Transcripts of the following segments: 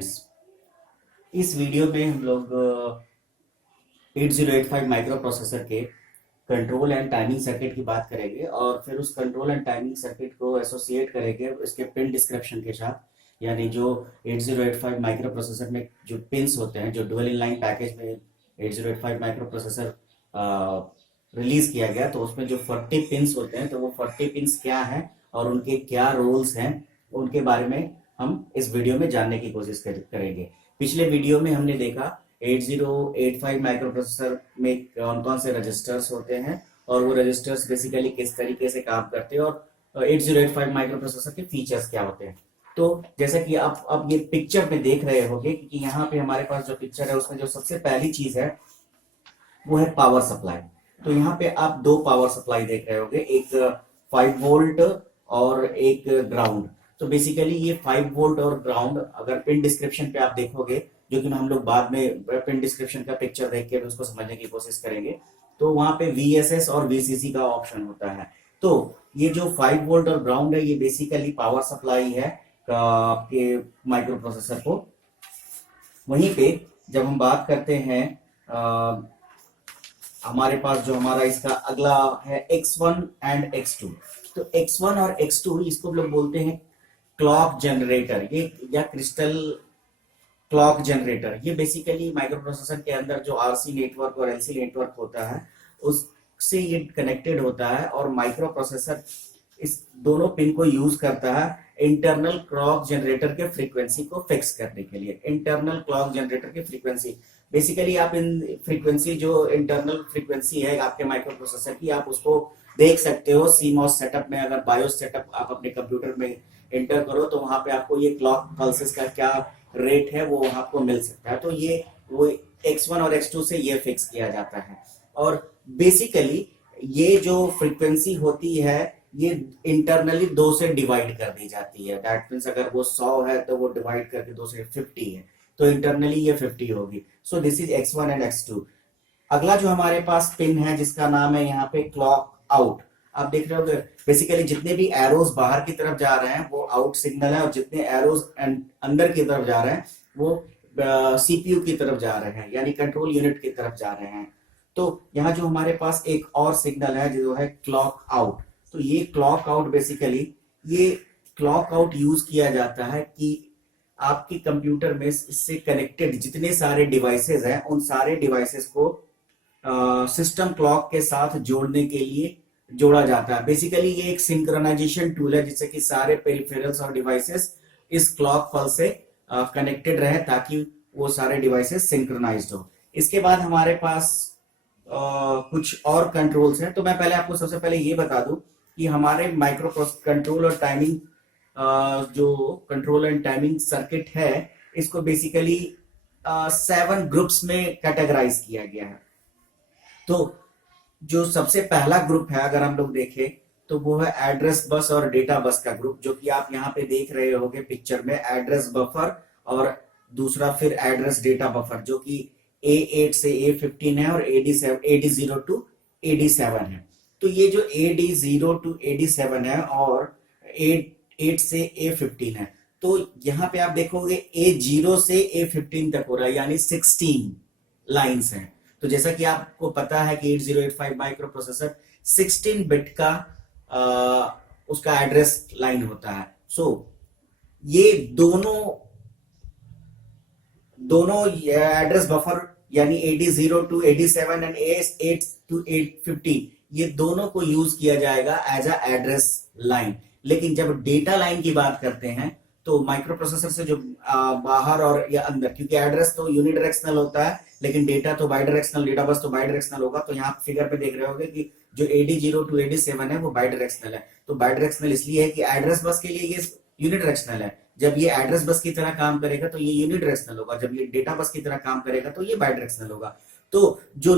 Friends, इस video में हम लोग 8085 माइक्रो प्रोसेसर के कंट्रोल एंड टाइमिंग सर्किट की बात करेंगे और फिर उस कंट्रोल एंड टाइमिंग सर्किट को एसोसिएट करेंगे इसके पिन डिस्क्रिप्शन के साथ। यानी जो 8085 माइक्रो प्रोसेसर में जो पिन्स होते हैं, जो डुअल इनलाइन पैकेज में 8085 माइक्रो प्रोसेसर रिलीज किया गया, तो उसमें जो 40 पिन्स होते हैं, तो वो 40 पिन्स क्या हैं और उनके क्या रोल्स हैं, उनके बारे में हम इस वीडियो में जानने की कोशिश करेंगे। पिछले वीडियो में हमने देखा 8085 माइक्रो प्रोसेसर में कौन कौन से रजिस्टर्स होते हैं और वो रजिस्टर्स बेसिकली किस तरीके से काम करते हैं और 8085 माइक्रो प्रोसेसर के फीचर्स क्या होते हैं। तो जैसा कि आप अब ये पिक्चर में देख रहे होंगे कि यहाँ पे हमारे पास जो पिक्चर है उसमें जो सबसे पहली चीज है वो है पावर सप्लाई। तो यहाँ पे आप दो पावर सप्लाई देख रहे होंगे, एक 5 वोल्ट और एक ग्राउंड। तो बेसिकली ये 5 वोल्ट और ग्राउंड अगर पिन डिस्क्रिप्शन पे आप देखोगे, जो कि हम लोग बाद में पिन डिस्क्रिप्शन का पिक्चर देख के उसको समझने की कोशिश करेंगे, तो वहां पे VSS और VCC का ऑप्शन होता है। तो ये जो 5 वोल्ट और ग्राउंड है, ये बेसिकली पावर सप्लाई है आपके माइक्रो प्रोसेसर को। वहीं पे जब हम बात करते हैं हमारे पास जो हमारा इसका अगला है X1 एंड X2। तो X1 और X2 इसको हम लोग बोलते हैं क्लॉक जनरेटर, ये या क्रिस्टल क्लॉक जनरेटर। ये बेसिकली माइक्रो प्रोसेसर के अंदर जो RC नेटवर्क और LC नेटवर्क होता है उससे ये कनेक्टेड होता है और माइक्रो प्रोसेसर इस दोनों पिन को यूज करता है इंटरनल क्लॉक जनरेटर के फ्रीक्वेंसी को फिक्स करने के लिए। इंटरनल क्लॉक जनरेटर की फ्रीक्वेंसी बेसिकली आप इन फ्रीक्वेंसी जो इंटरनल फ्रीक्वेंसी है आपके माइक्रो प्रोसेसर की, आप उसको देख सकते हो CMOS सेटअप में। अगर बायोस सेटअप आप अपने कंप्यूटर में एंटर करो तो वहां पे आपको ये क्लॉक पल्सेस का क्या रेट है वो आपको मिल सकता है। तो ये वो X1 और X2 से ये फिक्स किया जाता है। और बेसिकली ये जो फ्रीक्वेंसी होती है ये इंटरनली 2 से डिवाइड कर दी जाती है। दैट मींस अगर वो 100 है तो वो डिवाइड करके 2 से 50 है, तो इंटरनली ये 50 होगी। So this is X1 and X2। अगला जो हमारे पास पिन है जिसका नाम है यहाँ पे क्लॉक आउट। आप देख रहे हो बेसिकली जितने भी एरोज बाहर की तरफ जा रहे हैं वो आउट सिग्नल है और जितने एरोज अंदर की तरफ जा रहे हैं वो CPU की तरफ जा रहे हैं, यानी कंट्रोल यूनिट की तरफ जा रहे हैं। तो यहाँ जो हमारे पास एक और सिग्नल है जो है क्लॉक आउट। तो ये क्लॉक आउट बेसिकली ये क्लॉक आउट यूज किया जाता है कि आपके कंप्यूटर में इससे कनेक्टेड जितने सारे डिवाइसेस हैं उन सारे डिवाइसेस को सिस्टम क्लॉक के साथ जोड़ने के लिए जोड़ा जाता है। बेसिकली ये एक सिंक्रोनाइजेशन टूल है जिससे कि सारे पेरिफेरल्स और डिवाइसेस इस क्लॉक पल्स से कनेक्टेड रहे ताकि वो सारे डिवाइसेस सिंक्रोनाइज्ड हो। इसके बाद हमारे पास कुछ और कंट्रोल्स हैं। तो मैं पहले आपको सबसे पहले ये बता दूं कि हमारे माइक्रो कंट्रोल और टाइमिंग जो कंट्रोल एंड टाइमिंग सर्किट है इसको बेसिकली 7 ग्रुप्स में कैटेगराइज किया गया है। तो जो सबसे पहला ग्रुप है अगर हम लोग देखें तो वो है एड्रेस बस और डेटा बस का ग्रुप, जो कि आप यहाँ पे देख रहे होंगे पिक्चर में, एड्रेस बफर और दूसरा फिर एड्रेस डेटा बफर, जो कि A8 से A15 है और AD0 to AD7 है। तो ये जो AD0 to AD7 है और 8 से A15 है, तो यहाँ पे आप देखोगे A0 से A15 तक हो रहा है, यानी 16 लाइंस हैं। तो जैसा कि आपको पता है कि 8085 माइक्रो प्रोसेसर 16 बिट का उसका एड्रेस लाइन होता है। सो ये दोनों एड्रेस बफर यानी AD0 to AD7 and AS8 to A15 ये दोनों को यूज किया जाएगा एज अ एड्रेस लाइन। लेकिन जब डेटा लाइन की बात करते हैं तो माइक्रो प्रोसेसर से जो बाहर और या अंदर, क्योंकि एड्रेस तो यूनिडायरेक्शनल होता है लेकिन डेटा तो बाइडायरेक्शनल, डेटा बस तो बाइडायरेक्शनल होगा। तो यहाँ फिगर पे देख रहे होंगे कि जो AD0 to AD7 है वो बाइडायरेक्शनल है। तो बाइडायरेक्शनल इसलिए है कि एड्रेस बस के लिए ये यूनिडायरेक्शनल है। जब ये एड्रेस बस की तरह काम करेगा तो ये यूनिडायरेक्शनल होगा, जब ये डेटा बस की तरह काम करेगा तो ये बाइडायरेक्शनल होगा। तो जो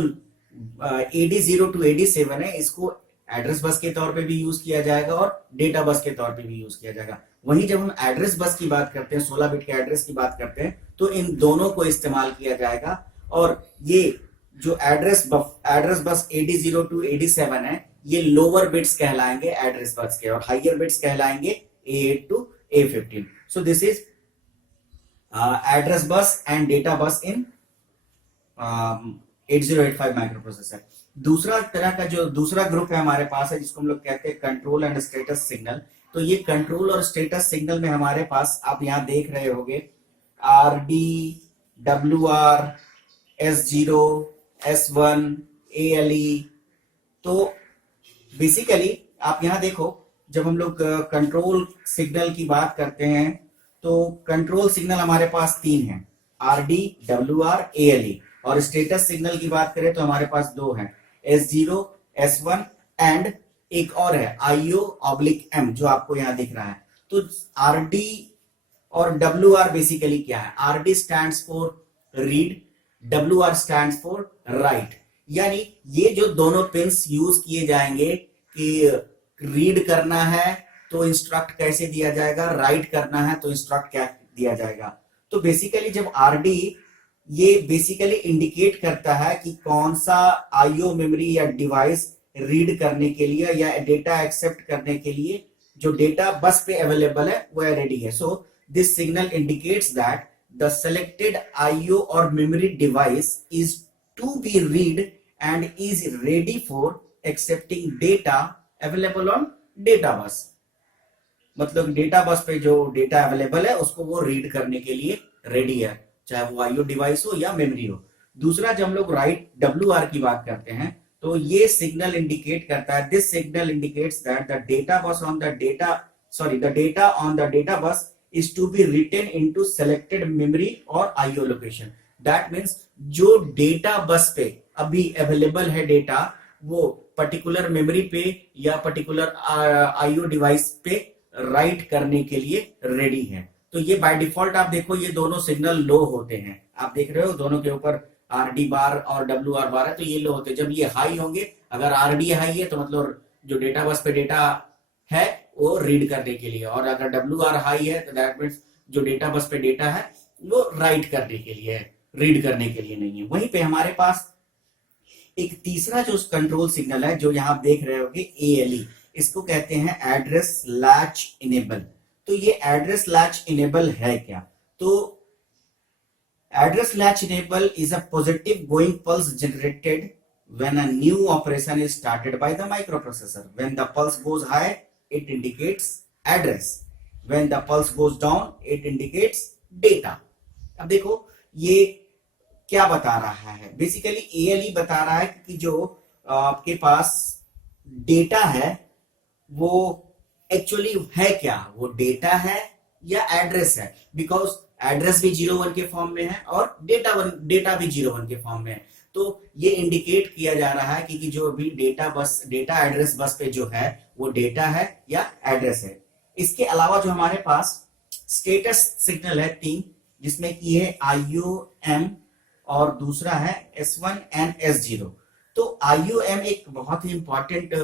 AD0 to AD7 है इसको एड्रेस बस के तौर पे भी यूज किया जाएगा और डेटा बस के तौर पे भी यूज किया जाएगा। वहीं जब हम एड्रेस बस की बात करते हैं, 16 बिट के एड्रेस की बात करते हैं, तो इन दोनों को इस्तेमाल किया जाएगा। और ये जो address bus AD0 to AD7 है ये लोअर बिट्स कहलाएंगे एड्रेस बस के और हाइयर बिट्स कहलाएंगे A8 to A15। So this is address बस and data bus in 8085 micro processor. दूसरा तरह का जो दूसरा ग्रुप है हमारे पास है जिसको हम लोग कहते हैं कंट्रोल एंड स्टेटस सिग्नल। तो ये कंट्रोल और स्टेटस सिग्नल में हमारे पास आप यहाँ देख रहे होंगे R D, W R, S0, S1, ALE। तो बेसिकली आप यहाँ देखो, जब हम लोग कंट्रोल सिग्नल की बात करते हैं तो कंट्रोल सिग्नल हमारे पास तीन हैं, RD, WR, ALE। और स्टेटस सिग्नल की बात करें तो हमारे पास दो हैं, S0, S1 एंड एक और है IO/M जो आपको यहाँ दिख रहा है। तो RD और WR बेसिकली क्या है? RD stands for read, WR stands for right. यानी ये जो दोनों पिंस यूज किए जाएंगे कि रीड करना है तो इंस्ट्रक्ट कैसे दिया जाएगा, राइट करना है तो इंस्ट्रक्ट क्या दिया जाएगा। तो बेसिकली जब RD ये बेसिकली इंडिकेट करता है कि कौन सा IO मेमोरी या डिवाइस रीड करने के लिए या डेटा एक्सेप्ट करने के लिए जो डेटा बस पे अवेलेबल है वो रेडी है। So this signal indicates that the selected IO और memory device is to be read and is ready for accepting data available on data bus. मतलब डेटा बस पे जो डेटा अवेलेबल है उसको वो रीड करने के लिए रेडी है, चाहे वो IO डिवाइस हो या मेमोरी हो। दूसरा जब हम लोग राइट WR की बात करते हैं तो ये सिग्नल इंडिकेट करता है, this signal indicates that the data bus on the data on the data bus is to be written into selected memory और IO लोकेशन। दैट मींस जो डेटा बस पे अभी अवेलेबल है डेटा वो particular memory पे या particular IO device पे right करने के लिए रेडी है। तो ये बाय डिफॉल्ट आप देखो ये दोनों सिग्नल लो होते हैं, आप देख रहे हो दोनों के ऊपर RD बार और WR बार है तो ये लो होते हैं। जब ये हाई होंगे, अगर RD हाई है तो मतलब जो डेटा बस पे डेटा है वो रीड करने के लिए, और अगर WR हाई है तो दैट मींस जो डेटा बस पे डेटा है वो राइट करने के लिए है, रीड करने के लिए नहीं है। वहीं पे हमारे पास एक तीसरा जो कंट्रोल सिग्नल है जो यहां देख रहे होगे ALE, इसको कहते हैं एड्रेस लैच इनेबल। तो ये एड्रेस लैच इनेबल है क्या? तो address latch enable is a positive going pulse generated when a new operation is started by the microprocessor. When the pulse goes high, it indicates address. When the pulse goes down, it indicates data. अब देखो ये क्या बता रहा है? Basically ALE बता रहा है कि जो आपके पास डेटा है वो एक्चुअली है क्या, वो डेटा है या एड्रेस है। बिकॉज एड्रेस भी 01 के फॉर्म में है और डेटा भी 01 के फॉर्म में है। तो ये इंडिकेट किया जा रहा है कि जो भी डेटा एड्रेस बस पे जो है वो डेटा है या एड्रेस है। इसके अलावा जो हमारे पास स्टेटस सिग्नल है तीन, जिसमें कि है IOM और दूसरा है S1 एंड S0। तो IOM एक बहुत ही इंपॉर्टेंट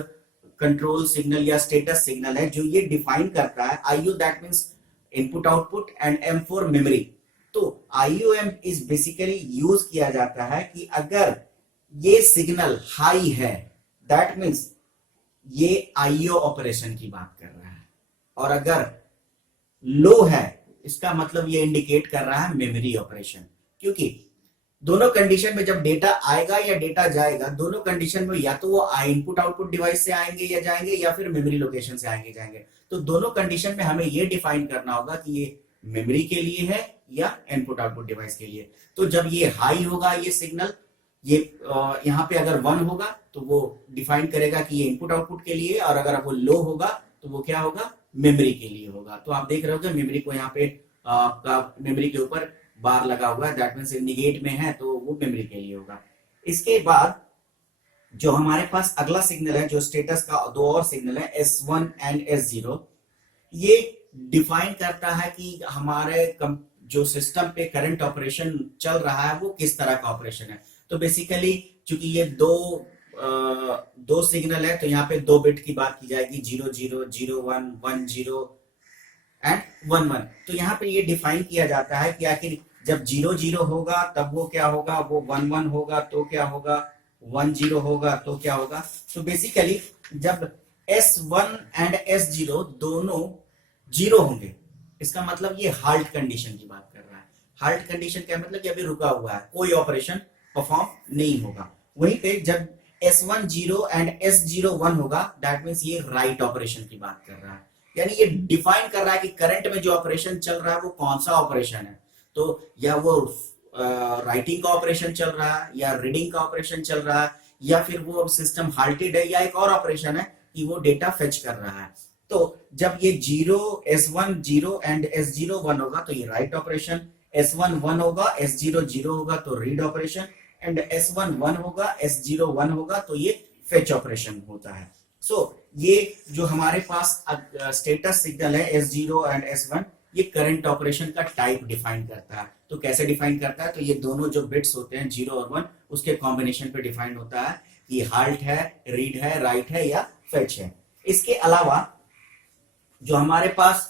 कंट्रोल सिग्नल या स्टेटस सिग्नल है जो ये डिफाइन करता है IO that means input output and M for memory. तो IOM इज बेसिकली यूज किया जाता है कि अगर ये सिग्नल हाई है दैट मींस ये IO ऑपरेशन की बात कर रहा है, और अगर लो है इसका मतलब ये इंडिकेट कर रहा है मेमोरी ऑपरेशन। क्योंकि दोनों कंडीशन में जब डेटा आएगा या डेटा जाएगा, दोनों कंडीशन में या तो वो इनपुट आउटपुट डिवाइस से आएंगे या जाएंगे या फिर मेमोरी लोकेशन से आएंगे जाएंगे। तो दोनों कंडीशन में हमें ये डिफाइन करना होगा कि ये मेमोरी के लिए है या इनपुट आउटपुट डिवाइस के लिए। तो जब ये हाई होगा ये सिग्नल, ये यहाँ पे अगर 1 होगा तो वो डिफाइन करेगा कि ये इनपुट आउटपुट के लिए, और अगर वो लो होगा तो वो क्या होगा, मेमोरी के लिए होगा। तो आप देख रहे हो मेमोरी को यहाँ पे मेमोरी के ऊपर बार लगा हुआ है, दैट मींस इंडिकेट में है तो वो मेमोरी के लिए होगा। इसके बाद जो हमारे पास अगला सिग्नल है जो स्टेटस का दो और सिग्नल है S1 एंड S0, ये डिफाइन करता है कि हमारे जो सिस्टम पे करंट ऑपरेशन चल रहा है वो किस तरह का ऑपरेशन है। तो बेसिकली चूंकि ये दो सिग्नल है तो यहाँ पे 2 बिट की बात की जाएगी, 00, 01, 10 एंड 11। तो यहाँ पे ये डिफाइन किया जाता है कि आखिर जब 00 होगा तब वो क्या होगा, वो 11 होगा तो क्या होगा, 10 होगा तो क्या होगा। तो बेसिकली जब S1 एंड S0 दोनों 0 होंगे इसका मतलब ये हाल्ट कंडीशन की बात कर रहा है। हाल्ट कंडीशन क्या मतलब कि अभी रुका हुआ है, कोई ऑपरेशन परफॉर्म नहीं होगा। वहीं पे जब S1 0 एंड S0 1 होगा, दैट मींस ये राइट ऑपरेशन की बात कर रहा है, यानी ये डिफाइन कर रहा है कि करंट में जो ऑपरेशन चल रहा है वो कौन सा ऑपरेशन है। तो या वो राइटिंग का ऑपरेशन चल रहा है, या रीडिंग का ऑपरेशन चल रहा है, या फिर वो सिस्टम हाल्टेड है, या एक और ऑपरेशन है कि वो डेटा फेच कर रहा है। तो जब ये S1 0 एंड S0 1 होगा तो ये राइट ऑपरेशन, S1 1 होगा, S0 0 होगा तो रीड ऑपरेशन, एंड S1 1 होगा, S0 1 होगा तो ये फेच ऑपरेशन होता है। सो ये जो हमारे पास स्टेटस सिग्नल है S0 एंड S1, ये करंट ऑपरेशन का टाइप डिफाइन करता है। तो कैसे डिफाइन करता है, तो ये दोनों जो बिट्स होते हैं 0 और 1, उसके कॉम्बिनेशन पे डिफाइन होता है कि हाल्ट है, रीड है, राइट है या फेच है। इसके अलावा जो हमारे पास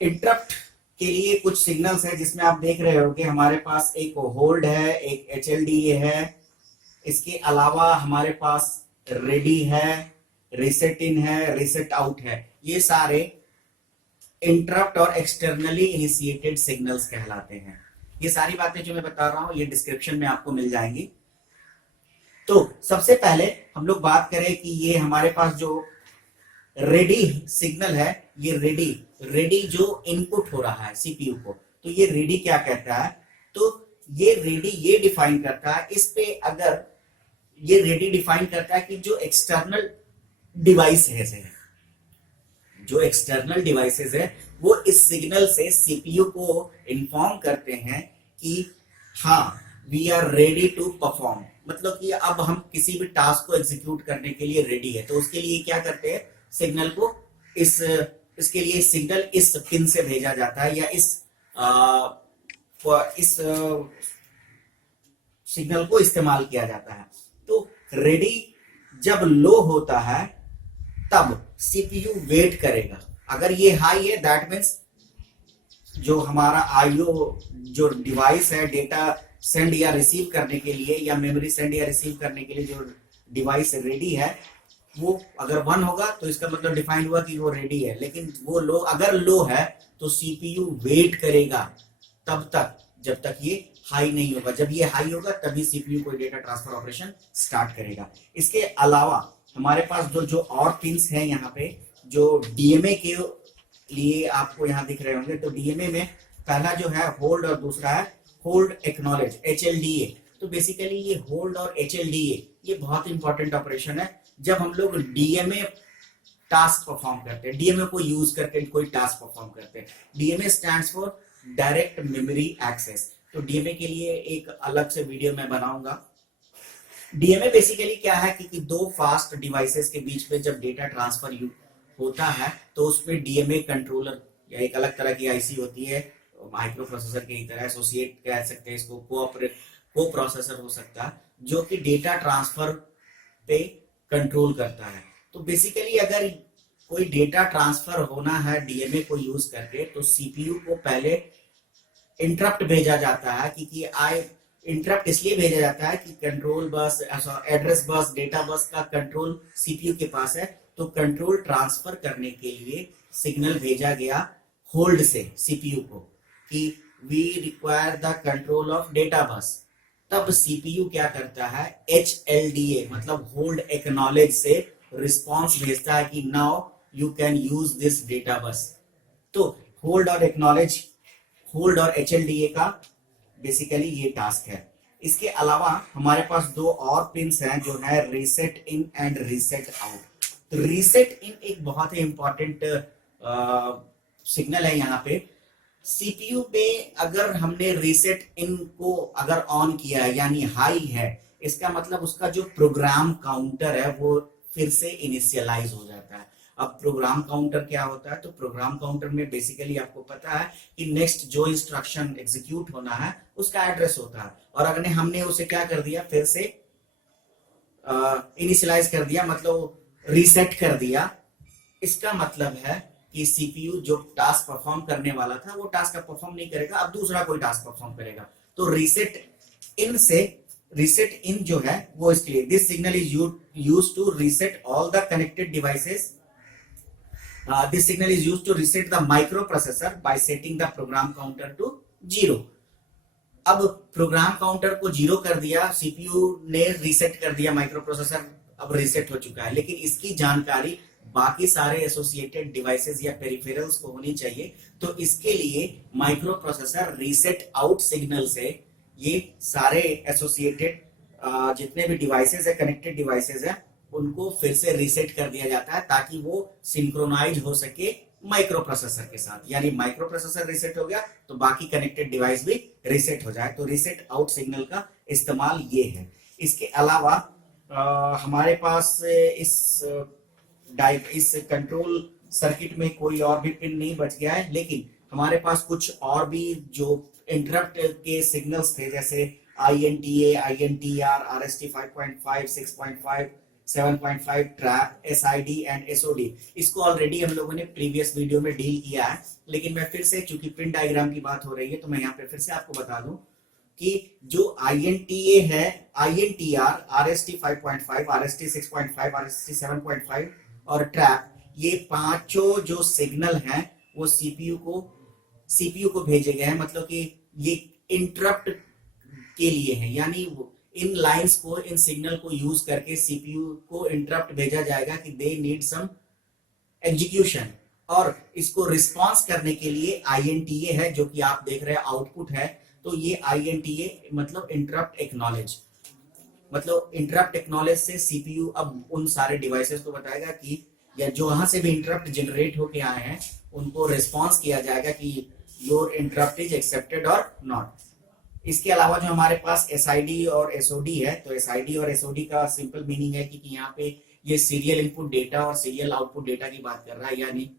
इंटरप्ट के लिए कुछ सिग्नल्स है, जिसमें आप देख रहे हो कि हमारे पास एक होल्ड है, एक HLDA है, इसके अलावा हमारे पास रेडी है, रीसेट इन है, रीसेट आउट है। ये सारे इंटरप्ट और एक्सटर्नली इनिशिएटेड सिग्नल्स कहलाते हैं। ये सारी बातें जो मैं बता रहा हूं ये डिस्क्रिप्शन में आपको मिल जाएंगी। तो सबसे पहले हम लोग बात करें कि ये हमारे पास जो रेडी सिग्नल है, ये रेडी जो इनपुट हो रहा है सीपीयू को, तो ये रेडी क्या कहता है, तो ये रेडी ये डिफाइन करता है, इस पे अगर ये रेडी डिफाइन करता है कि जो एक्सटर्नल डिवाइसेस है, जो एक्सटर्नल डिवाइसेस है वो इस सिग्नल से सीपीयू को इन्फॉर्म करते हैं कि हाँ we are ready to perform, मतलब कि अब हम किसी भी टास्क को एग्जीक्यूट करने के लिए रेडी है। तो उसके लिए क्या करते हैं, सिग्नल को इसके लिए सिग्नल इस पिन से भेजा जाता है, या इस सिग्नल को इस्तेमाल किया जाता है। तो रेडी जब लो होता है तब सीपीयू वेट करेगा, अगर ये हाई है दैट मीन्स जो हमारा आईओ जो डिवाइस है डेटा सेंड या रिसीव करने के लिए, या मेमोरी सेंड या रिसीव करने के लिए जो डिवाइस रेडी है, वो अगर 1 होगा तो इसका मतलब डिफाइन हुआ कि वो रेडी है। लेकिन वो लो अगर लो है तो सीपीयू वेट करेगा तब तक जब तक ये हाई नहीं होगा। जब ये हाई होगा तभी सीपीयू कोई डेटा ट्रांसफर ऑपरेशन स्टार्ट करेगा। इसके अलावा हमारे पास जो और पिंस हैं यहाँ पे, जो डीएमए के लिए आपको यहाँ दिख रहे होंगे, तो डीएमए में पहला जो है होल्ड और दूसरा है होल्ड एक्नॉलेज, HLDA। तो बेसिकली ये होल्ड और HLDA ये बहुत इंपॉर्टेंट ऑपरेशन है जब हम लोग डीएमए टास्क परफॉर्म करते हैं, डीएमए को यूज करके कोई टास्क परफॉर्म करते हैं। DMA stands for direct memory access. तो डीएमए के लिए एक अलग से वीडियो मैं बनाऊंगा। डीएमए बेसिकली क्या है कि दो फास्ट डिवाइसेस के बीच में जब डेटा ट्रांसफर होता है तो उसमें डीएमए कंट्रोलर या एक अलग तरह की आईसी होती है, माइक्रो प्रोसेसर की तरह एसोसिएट कह सकते हैं इसको, को प्रोसेसर हो सकता है, जो कि डेटा ट्रांसफर पे कंट्रोल करता है। तो बेसिकली अगर कोई डेटा ट्रांसफर होना है डीएमए को यूज करके, तो सीपीयू को पहले इंटरप्ट भेजा जाता है कि इंटरप्ट इसलिए भेजा जाता है कि control bus, address bus, data bus का कंट्रोल सीपीयू के पास है। तो कंट्रोल ट्रांसफर करने के लिए सिग्नल भेजा गया होल्ड से सीपीयू को कि we require the control of data bus. तब सीपीयू क्या करता है, HLDA मतलब होल्ड एक्नॉलेज से रिस्पॉन्स भेजता है कि now you can use this data bus. तो होल्ड और एक्नॉलेज, होल्ड और HLDA का बेसिकली ये टास्क है। इसके अलावा हमारे पास दो और पिंस हैं जो है reset in and reset out. तो रीसेट इन एक बहुत ही इंपॉर्टेंट सिग्नल है यहाँ पे। सीपीयू पे अगर हमने रीसेट इन को अगर ऑन किया है यानी हाई है, इसका मतलब उसका जो प्रोग्राम काउंटर है वो फिर से इनिशियलाइज हो जाता है। अब प्रोग्राम काउंटर क्या होता है, तो प्रोग्राम काउंटर में बेसिकली आपको पता है कि नेक्स्ट जो इंस्ट्रक्शन एग्जीक्यूट होना है उसका एड्रेस होता है, और अगर हमने उसे क्या कर दिया, फिर से इनिशियलाइज कर दिया, मतलब रीसेट कर दिया, इसका मतलब है कि सीपीयू जो टास्क परफॉर्म करने वाला था वो टास्क परफॉर्म नहीं करेगा, अब दूसरा कोई टास्क परफॉर्म करेगा। तो रीसेट इन जो है वो इसके लिए, this signal is used to reset all the connected devices This signal is used to reset the microprocessor by setting the program counter to 0. अब प्रोग्राम काउंटर को 0 कर दिया, सीपीयू ने रीसेट कर दिया, माइक्रोप्रोसेसर अब रीसेट हो चुका है, लेकिन इसकी जानकारी बाकी सारे एसोसिएटेड डिवाइसेस या पेरिफेरल्स को होनी चाहिए। तो इसके लिए माइक्रोप्रोसेसर रीसेट आउट सिग्नल से ये सारे एसोसिएटेड जितने भी डिवाइसेस है, कनेक्टेड डिवाइसेस है, उनको फिर से रीसेट कर दिया जाता है ताकि वो सिंक्रोनाइज हो सके माइक्रो प्रोसेसर के साथ। यानी माइक्रो प्रोसेसर रीसेट हो गया तो बाकी कनेक्टेड डिवाइस भी रीसेट हो जाए। तो रीसेट आउट सिग्नल का इस्तेमाल ये है। इसके अलावा हमारे पास इस कंट्रोल सर्किट में कोई और भी पिन नहीं बच गया है, लेकिन हमारे पास कुछ और भी जो इंटरप्ट के सिग्नल्स थे, जैसे INTA, INTR, RST 5.5, 6.5, 7.5, trap, SID and SOD, इसको ऑलरेडी हम लोगों ने प्रीवियस वीडियो में डील किया है, लेकिन मैं फिर से, चूंकि पिन डायग्राम की बात हो रही है, तो मैं यहाँ पे फिर से आपको बता दूं कि जो INTA है, INTR, RST 5.5, RST 6.5, RST 7.5 और ट्रैप, ये पांचों जो सिग्नल हैं वो सीपीयू को भेजे गए हैं। मतलब कि ये इंटरप्ट के लिए है, यानी इन लाइंस को, इन सिग्नल को यूज करके सीपीयू को इंटरप्ट भेजा जाएगा कि दे नीड सम एग्जीक्यूशन, और इसको रिस्पॉन्स करने के लिए INTA है, जो कि आप देख रहे हैं आउटपुट है। तो ये INTA मतलब इंटरप्ट एक्नॉलेज, मतलब इंटरप्ट एक्नॉलेज से सीपीयू अब उन सारे डिवाइसेस को बताएगा कि, या जो वहां से भी इंटरप्ट जनरेट होके आए हैं, उनको रिस्पॉन्स किया जाएगा कि योर इंटरप्ट इज एक्सेप्टेड और नॉट। इसके अलावा जो हमारे पास SID और SOD है, तो SID और SOD का सिंपल मीनिंग है कि यहाँ पे ये सीरियल इनपुट डेटा और सीरियल आउटपुट डेटा की बात कर रहा है। यानी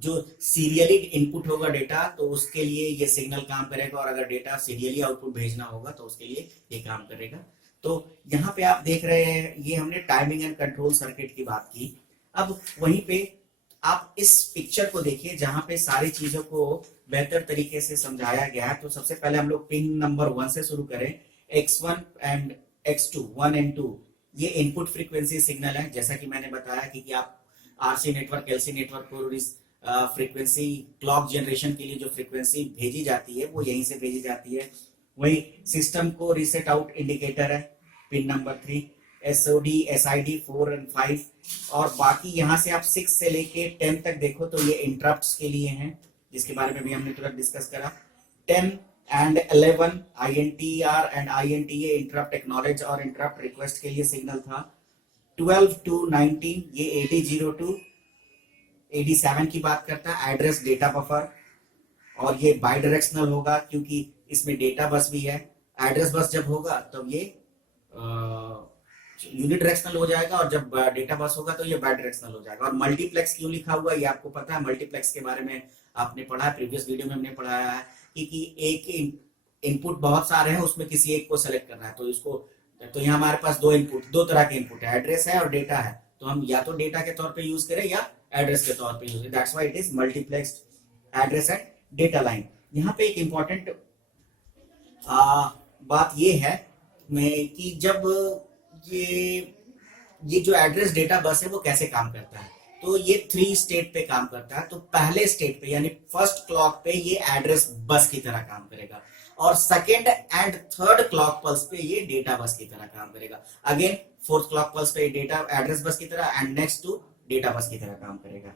जो सीरियली इनपुट होगा डेटा, तो उसके लिए ये सिग्नल काम करेगा, और अगर डेटा सीरियली आउटपुट भेजना होगा तो उसके लिए ये काम करेगा। तो यहाँ पे आप देख रहे हैं, ये हमने टाइमिंग एंड कंट्रोल सर्किट की बात की। अब वहीं पे आप इस पिक्चर को देखिए जहां पे सारी चीजों को बेहतर तरीके से समझाया गया है। तो सबसे पहले हम लोग पिन नंबर 1 से शुरू करें। X1 एंड X2, 1 एंड 2, ये इनपुट फ्रीक्वेंसी सिग्नल है। जैसा कि मैंने बताया कि आप RC नेटवर्क, LC नेटवर्क को इस फ्रीक्वेंसी क्लॉक जनरेशन के लिए जो फ्रीक्वेंसी भेजी जाती है वो यहीं से भेजी जाती है। वही सिस्टम को रीसेट आउट इंडिकेटर है pin number 3, SOD, SID 4 and 5, और बाकी यहाँ से आप 6 से लेके 10 तक देखो तो ये इंटरप्ट्स के लिए हैं, जिसके बारे में भी हमने तुरंत डिस्कस करा। 10 and 11 INTR and INTA interrupt acknowledge और इंटरप्ट रिक्वेस्ट के लिए सिग्नल था। 12 to 19 ये AD02, AD7 की बात करता है, एड्रेस डेटा बफर, और ये बाई डायरेक्शनल होगा क्योंकि इसमें डेटा बस भी है। एड्रेस बस जब होगा तब ये यूनिट डायरेक्शनल हो जाएगा, और जब डेटा बस होगा तो ये बाई डायरेक्शनल हो जाएगा। और मल्टीप्लेक्स क्यों लिखा हुआ है ये आपको पता है, मल्टीप्लेक्स के बारे में आपने पढ़ा है, प्रीवियस वीडियो में हमने पढ़ाया है कि एक इनपुट बहुत सारे हैं, उसमें किसी एक को सेलेक्ट करना है। तो इसको, तो यहाँ हमारे पास दो तरह के इनपुट है, एड्रेस है और डेटा है। तो हम या तो डेटा के तौर पे यूज करें या एड्रेस के तौर पे यूज करें। That's why it is multiplexed address and data line. यहाँ पे एक इंपॉर्टेंट बात ये है कि जब ये जो एड्रेस डेटा बस है वो कैसे काम करता है, तो ये 3 स्टेट पे काम करता है। तो पहले स्टेट पे यानी फर्स्ट क्लॉक पे ये एड्रेस बस की तरह काम करेगा, और second and third clock pulse पे ये डेटा बस की तरह काम करेगा। अगेन फोर्थ क्लॉक पल्स पे डेटा एड्रेस बस की तरह, and next to data bus की तरह काम करेगा।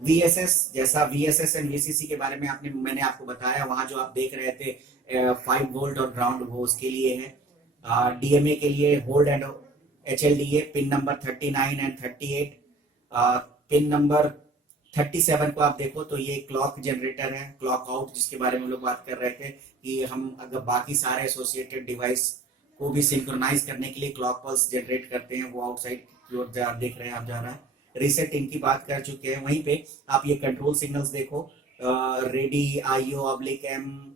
VSS, जैसा VSS एंड VCC के बारे में मैंने आपको बताया, वहां जो आप देख रहे थे 5 वोल्ट और ग्राउंड, वो उसके लिए है। DMA के लिए hold and HLDA pin number 39 and 38। Pin number 37 को आप देखो तो ये क्लॉक जनरेटर है, क्लॉक आउट, जिसके बारे में हम लोग बात कर रहे थे कि हम अगर बाकी सारे एसोसिएटेड डिवाइस को भी सिंक्रोनाइज करने के लिए क्लॉक पल्स जनरेट करते हैं, वो आउटसाइड की ओर देख रहे हैं आप जा रहा है। रीसेट इनकी बात कर चुके हैं। वहीं पे आप ये कंट्रोल सिग्नल्स देखो, रेडी, IO/M,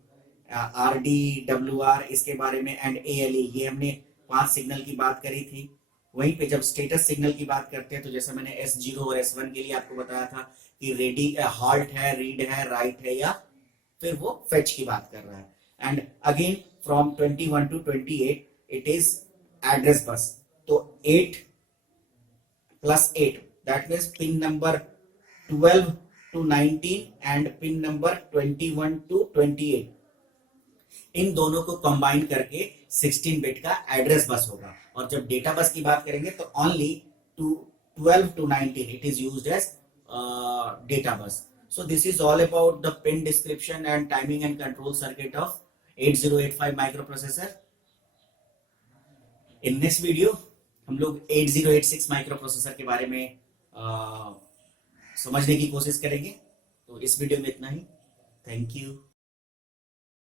RD, WR, इसके बारे में, एंड ALE, ये हमने 5 सिग्नल की बात करी थी। वहीं पे जब स्टेटस सिग्नल की बात करते हैं तो जैसे मैंने S0 और S1 के लिए आपको बताया था कि रेडी, हॉल्ट है, रीड है, राइट है, या फिर वो फेच की बात कर रहा है। And again from 21 to 28 it is address bus. तो 8 + 8 that means pin number 12 to 19 and pin number 21 two 28, इन दोनों को कंबाइन करके 16 बिट का एड्रेस बस होगा। और जब डेटा बस की बात करेंगे तो only to 12 to 19 it is used as data bus. So this is all about the pin description and timing and control circuit of 8085 microprocessor. In next video हम लोग 8086 microprocessor के बारे में समझने की कोशिश करेंगे। तो इस वीडियो में इतना ही। Thank you.